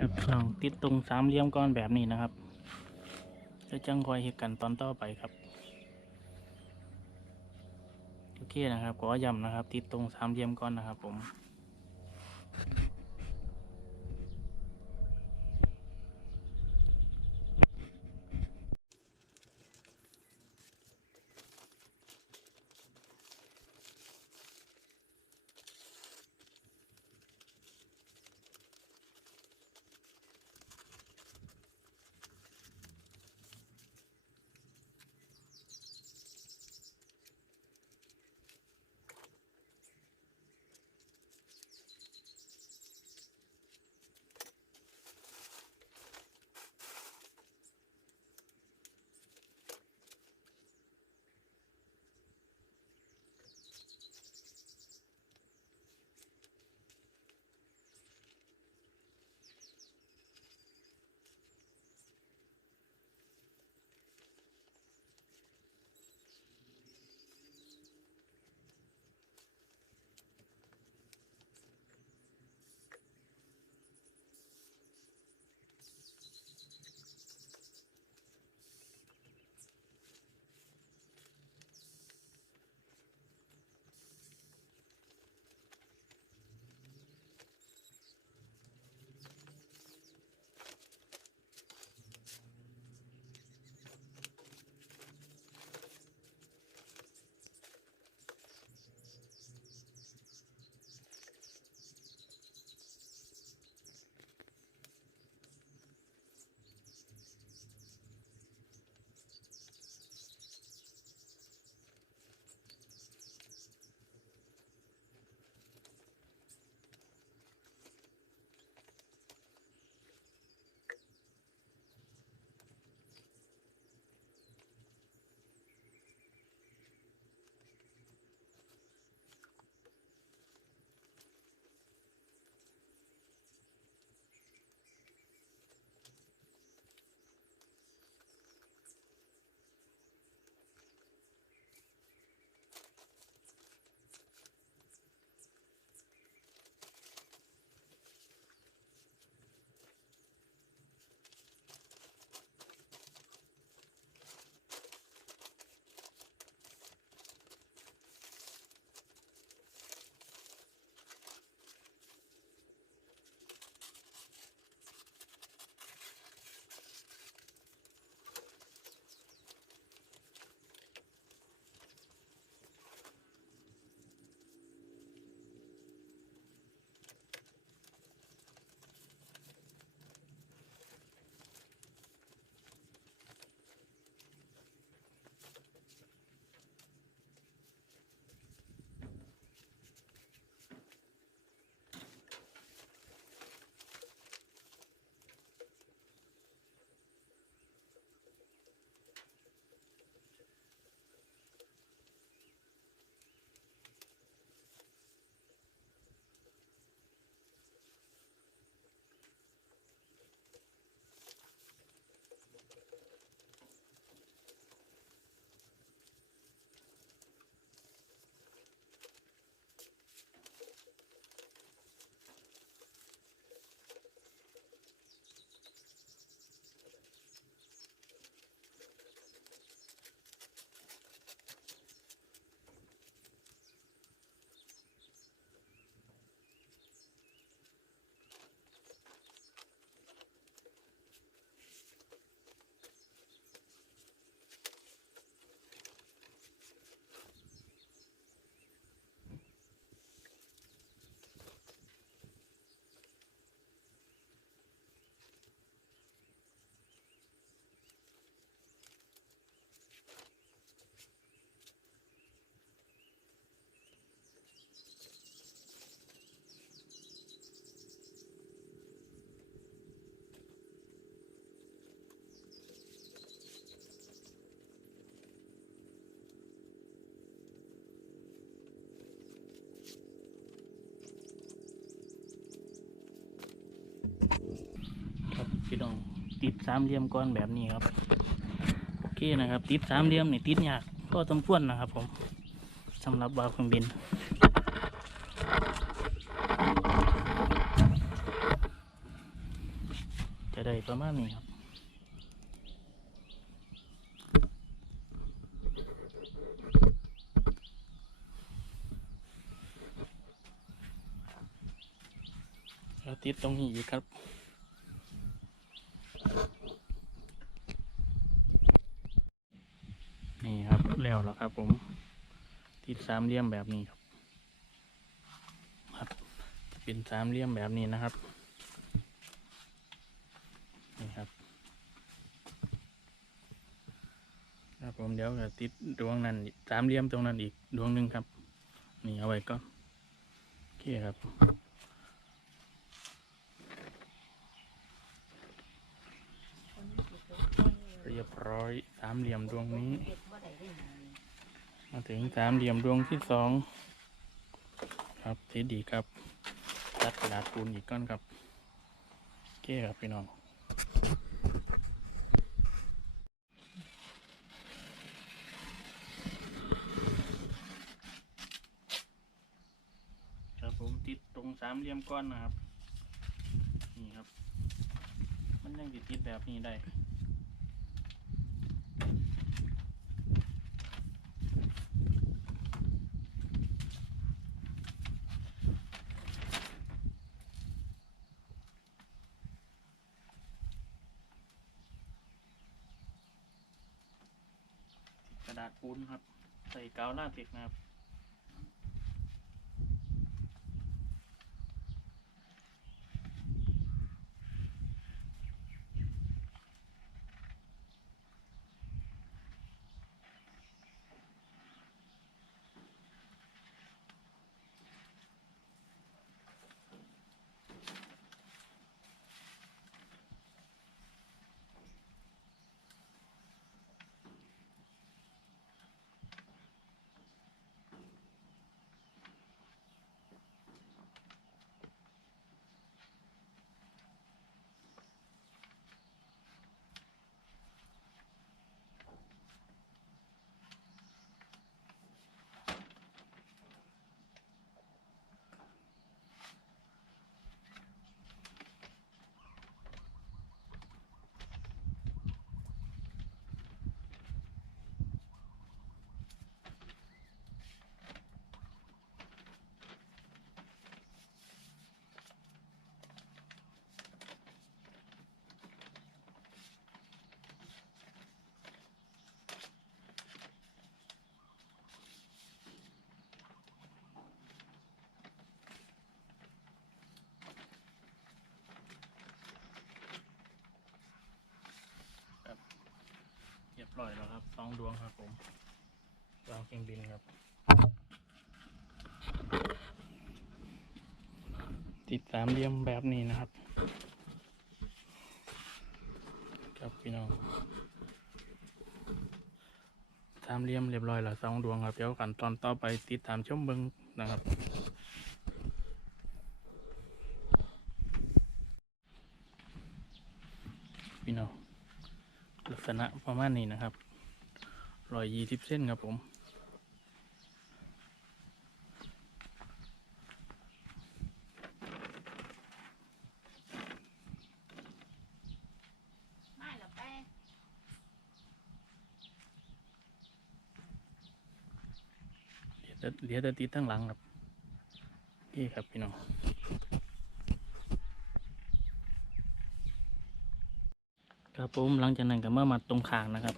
ครับพี่น้องติดตรงสามเหลี่ยมก้อนแบบนี้นะครับแล้วจังคอยเหตุกันตอนต่อไปครับโอเคนะครับขอย้ำนะครับ ติดตรงสามเหลี่ยมก้อนนะครับผม พี่น้องติดสามเหลี่ยมก้อนแบบนี้ครับโอเคนะครับ ติดสามเหลี่ยมนี่ติดยากก็ต้องพ่วนนะครับผมสำหรับบาเครื่องบินจะได้ประมาณนี้ครับแล้วติดตรงนี้ครับ นี่ครับแล้วแล้วครับ ผม ติดสามเหลี่ยมแบบนี้ครับครับเป็นสามเหลี่ยมแบบนี้นะครับนี่ครับครับผมเดี๋ยวจะติดดวงนั้นอีกสามเหลี่ยมตรงนั้นอีกดวงหนึ่งครับ นี่เอาไว้ก่อนโอเคครับ เรียบร้อยสามเหลี่ยมดวงนี้ มาถึงสามเหลี่ยมดวงที่สองครับทีดีครับตัดกระดาษปูนอีกก้อนครับโอเคครับพี่น้องครับผมติดตรงสามเหลี่ยมก้อนนะครับ นี่ครับ มันยังติดติดแบบนี้ได้ กระดาษ ปูนครับ ใส่กาวลาเทกซ์นะครับ บร้อยแล้วครับสองดวงครับผมดาวเครื่องบินครับ ติดสามเหลี่ยมแบบนี้นะครับ ครับพี่น้องสามเหลี่ยมเรียบร้อยแล้วสองดวงครับเดี๋ยวขันตอนต่อไปติดตามชมเบิงนะครับ พี่น้อง ลัก ษณะประมาณนี้นะครับรอยยี่สิบเส้นครับผมไม่หรอกไปเดี๋ยวจะเดี๋ยวจะติดทั้งหลังครับนี่ครับพี่น้อง ครับผมหลังจากนั้นก็มามาตรงคางนะครับ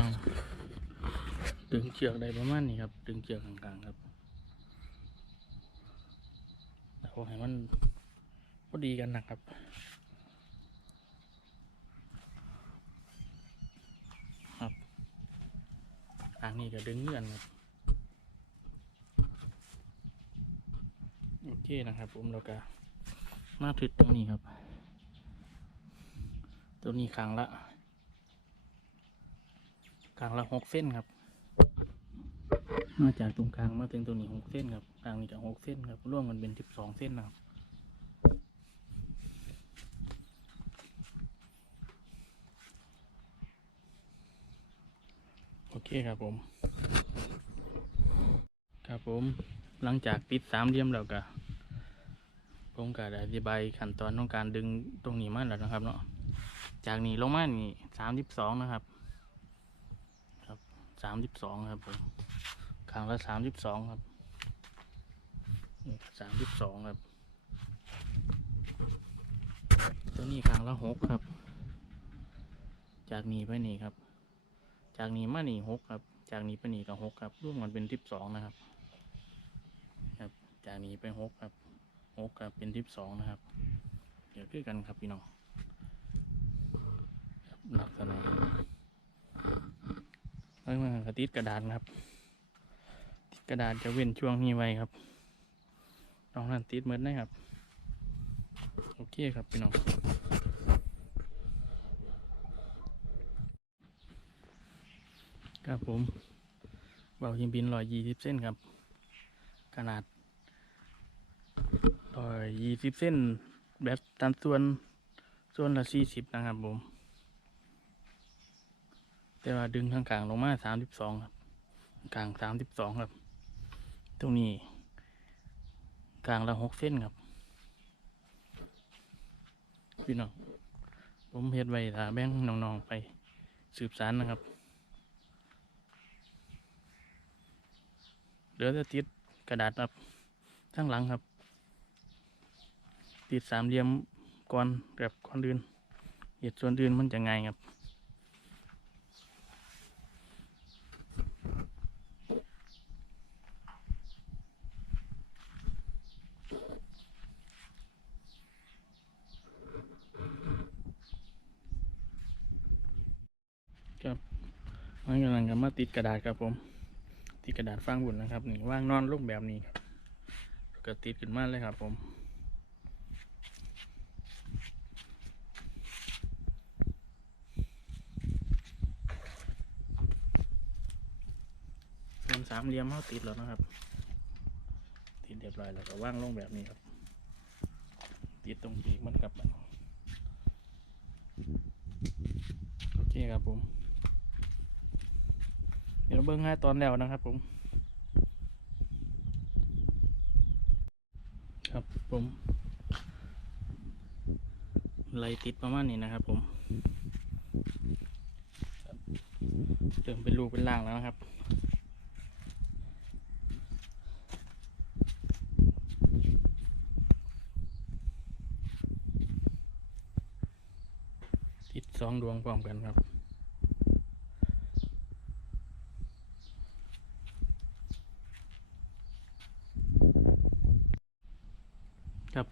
เดึงเชือกได้ประมาณนี้ครับ ดึงเชือกกลางๆครับเอาให้มันพอดีกันนะครับครับทางนี้ก็ดึงเงื่อนครับโอเคนะครับ ผมเราก็มาถึดตรงนี้ครับ ตัวนี้ครั้งละ ครั้งละหกเส้นครับมาจากตรงกลางมาถึงตรงนี้หกเส้นครับกลางนี้ก็หกเส้นครับร่วมกันเป็นสิบสองเส้นนะครับโอเคครับผม ครับผมหลังจากติดสามเหลี่ยมแล้วก็ผมก็อธิบายขั้นตอนของการดึงตรงนี้มาแล้วนะครับเนาะจากนี้ลงมานี่สามสิบสองนะครับ สามสิบสองครับผมครั้งละสามสิบสองครับสามสิบสองครับ ตัวนี้ครั้งละหกครับ จากนี้ไปนี่ครับ จากนี้มานี่หกครับ จากนี้ไปนี่ก็หกครับรวมกันเป็นสิบสองนะครับ ครับ จากนี้ไปหกครับหกครับเป็นสิบสองนะครับ เดี๋ยวคือกันครับพี่น้องครับลักษณะ แล้วมากระติดกระดานครับ ติดกระดาษจะเว้นช่วงนี้ไว้ครับน้องนั่นติดเหมือนนะครับ โอเคครับพี่น้องครับผมเบายิงบินร้อยยี่สิบเส้นครับ ขนาดร้อยยี่สิบเส้นแบบตามส่วนส่วนละสี่สิบนะครับผม แต่ว่าดึงข้างกลางลงมาสามสิบสองครับ กลางสามสิบสองครับ ตรงนี้ กลางละหกเส้นครับ พี่น้อง ผมเฮ็ดไว้ถ้าแบ่งน้องๆไปสืบสารนะครับ เหลือแต่ติดกระดาษครับข้างหลังครับ ติดสามเหลี่ยมก่อนแบบก่อนอื่นเหตุส่วนอื่นมันจะง่ายครับ มันกำลังจะมาติดกระดาษครับผม ติดกระดาษฟางบุญนะครับนี่ว่างนอนรูปแบบนี้ครับก็ติดขึ้นมาเลยครับผมเป็นสามเหลี่ยมเขาติดแล้วนะครับ ติดเรียบร้อยแล้วก็ว่างลงแบบนี้ครับ ติดตรงปีกมันกลับมันโอเคครับผม เดี๋ยวเบิ้งให้ตอนแล้วนะครับผมครับผมไล่ติดประมาณนี้นะครับผมเริ่มเป็นรูเป็นร่างแล้วนะครับติดสองดวงพร้อมกันครับ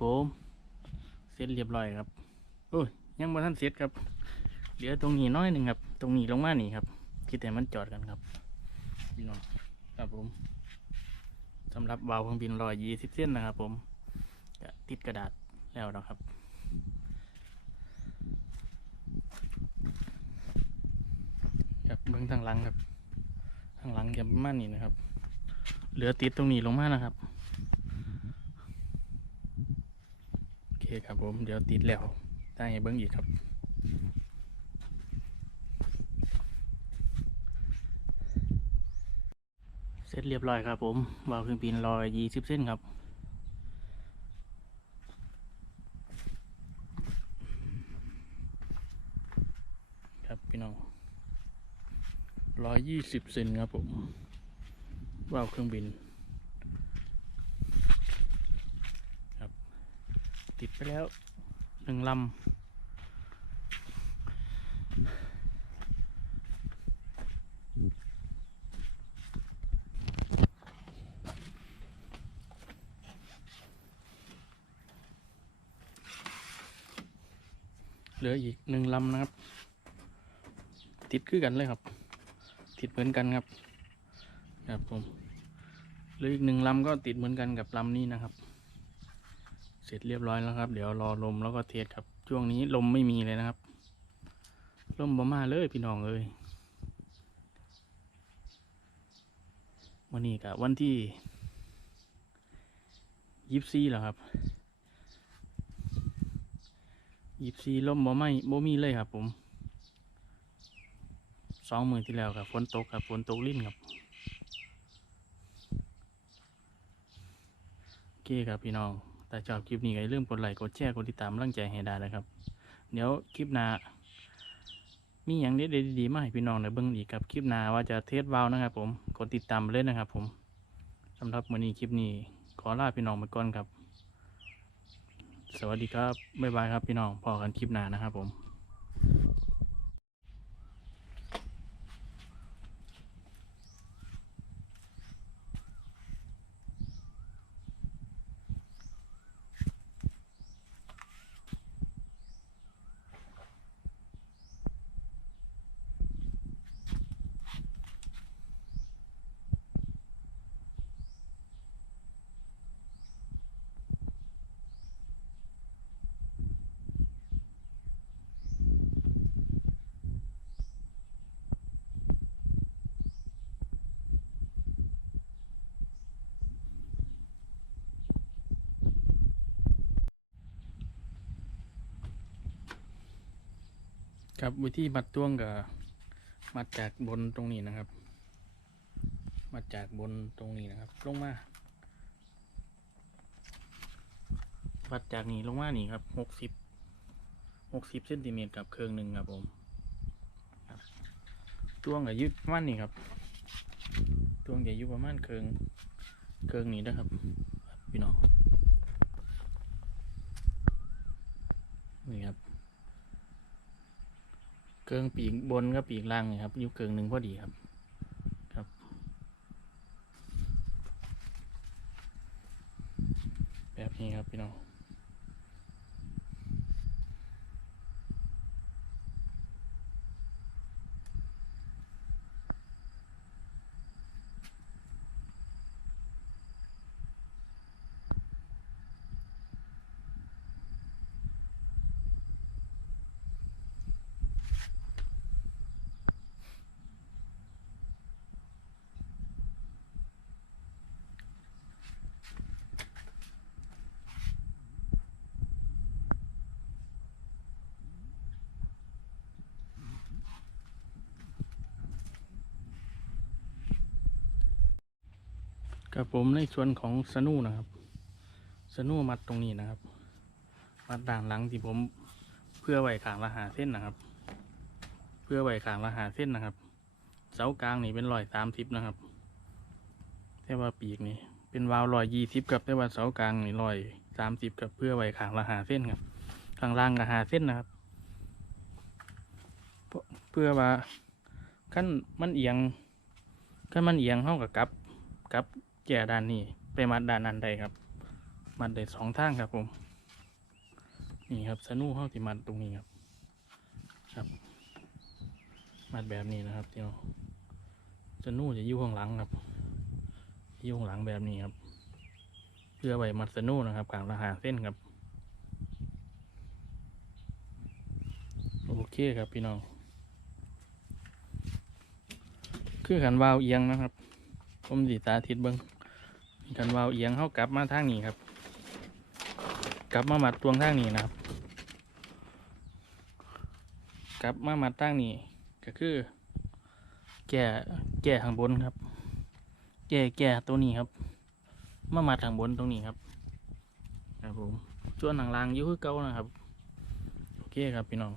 ผม เรียบร้อยครับ โอ้ยยังบ่ทันเสร็จครับ เหลือตรงนี้น้อยหนึ่งครับ ตรงนี้ลงมานี่ครับ คิดแต่มันจอดกันครับพี่น้องครับผมสำหรับเบาเครื่องบินรอยยี่สิบเส้นนะครับ ผมจะติดกระดาษแล้วนะครับครับเบื้องทางหลังครับ ทางหลังจะประมาณนี้นะครับ เหลือติดตรงนี้ลงมานะครับ โอเคครับผม เดี๋ยวติดแล้วได้ให้เบิ้งอีกครับ เสร็จเรียบร้อยครับผมวาล์วเครื่องบินรอยยี่สิบเส้นครับครับพี่น้องร้อยยี่สิบเซนครับผมวาล์วเครื่องบิน ติดไปแล้วหนึ่งลำเหลืออีกหนึ่งลำนะครับ ติดคือกันเลยครับ ติดเหมือนกันครับครับผมเหลืออีกหนึ่งลำก็ติดเหมือนกันกับลำนี้นะครับ เสร็จเรียบร้อยแล้วครับ เดี๋ยวรอลมแล้วก็เทสครับ ช่วงนี้ลมไม่มีเลยนะครับ ลมบ่มาเลยพี่น้องเอ้ยวันนี้กับวันที่ยี่สี่แล้วครับยี่สี่ลมบ่ไม่บ่มีเลยครับ ผมสองมือที่แล้วครับฝนตกครับฝนตกลิ้นครับโอเคครับพี่น้อง แต่ชอบคลิปนี้ก็อย่าลืมกดไลค์กดแชร์กดติดตามกำลังใจให้ได้นะครับ เดี๋ยวคลิปหน้ามีอย่างเด็ดๆดีๆมาให้พี่น้องในเบื้องอีกับคลิปหน้าว่าจะเทสวาล์วนะครับ ผมกดติดตามเลยนะครับ ผมสำหรับวันนี้คลิปนี้ขอลาพี่น้องไปก่อนครับ สวัสดีครับบ๊ายบายครับพี่น้องพอกันคลิปหน้านะครับผม ครับวิธีมัดต้วงกับมัดจากบนตรงนี้นะครับ มัดจากบนตรงนี้นะครับ ลงมาวัดจากนี้ลงมานี่ครับหกสิบหกสิบเซนติเมตรกับเครื่องหนึ่งครับผมครับต้วงกับยึดประมาณนี้ครับต้วงจะยึดประมาณเครื่องเครื่องนี้นะครับพี่น้องนี่ครับ เกิงปีกบนก็ปีกล่างนี่ครับอยู่เกิงหนึ่งพอดีครับ กับผมในส่วนของสนูนะครับ สนูมัดตรงนี้นะครับ มัดด่างหลังที่ผมเพื่อไว้ขางละหาเส้นนะครับ เพื่อไว้ขางละหาเส้นนะครับ เสากลางนี่เป็นรอยสามสิบนะครับแต่ว่าปีกนี่เป็นวาวรอยยี่สิบกับแต่ว่าเสากลางนี่รอยสามสิบกับเพื่อไว้ขางละหาเส้นครับข้างล่างกับหาเส้นนะครับ เพื่อว่าขั้นมันเอียงขั้นมันเอียงเข้ากับกับกลับ แก่ด้านนี้ไปมัดด้านนั้นได้ครับ มัดได้สองทางครับผม นี่ครับสนูเข้าที่มัดตรงนี้ครับ ครับ มัดแบบนี้นะครับที่เราสนูจะยู่ข้างหลังครับยู่ข้างหลังแบบนี้ครับ เพื่อไว้มัดสนูนะครับกลางละหาเส้นครับ โอเคครับพี่น้องคือขันวาวเอียงนะครับ ผมสีตาทิศเบิง ขันวาวเอียงเข้ากลับมาทางนี้ครับ กลับมามัดตวงทางนี้นะครับ กลับมามัดทางนี้ก็คือ แก่แก่ข้างบนครับ แก่แก่ตัวนี้ครับ มามัดข้างบนตรงนี้ครับครับผมส่วนหลังลางยู่คือเก่านะครับ โอเคครับพี่น้อง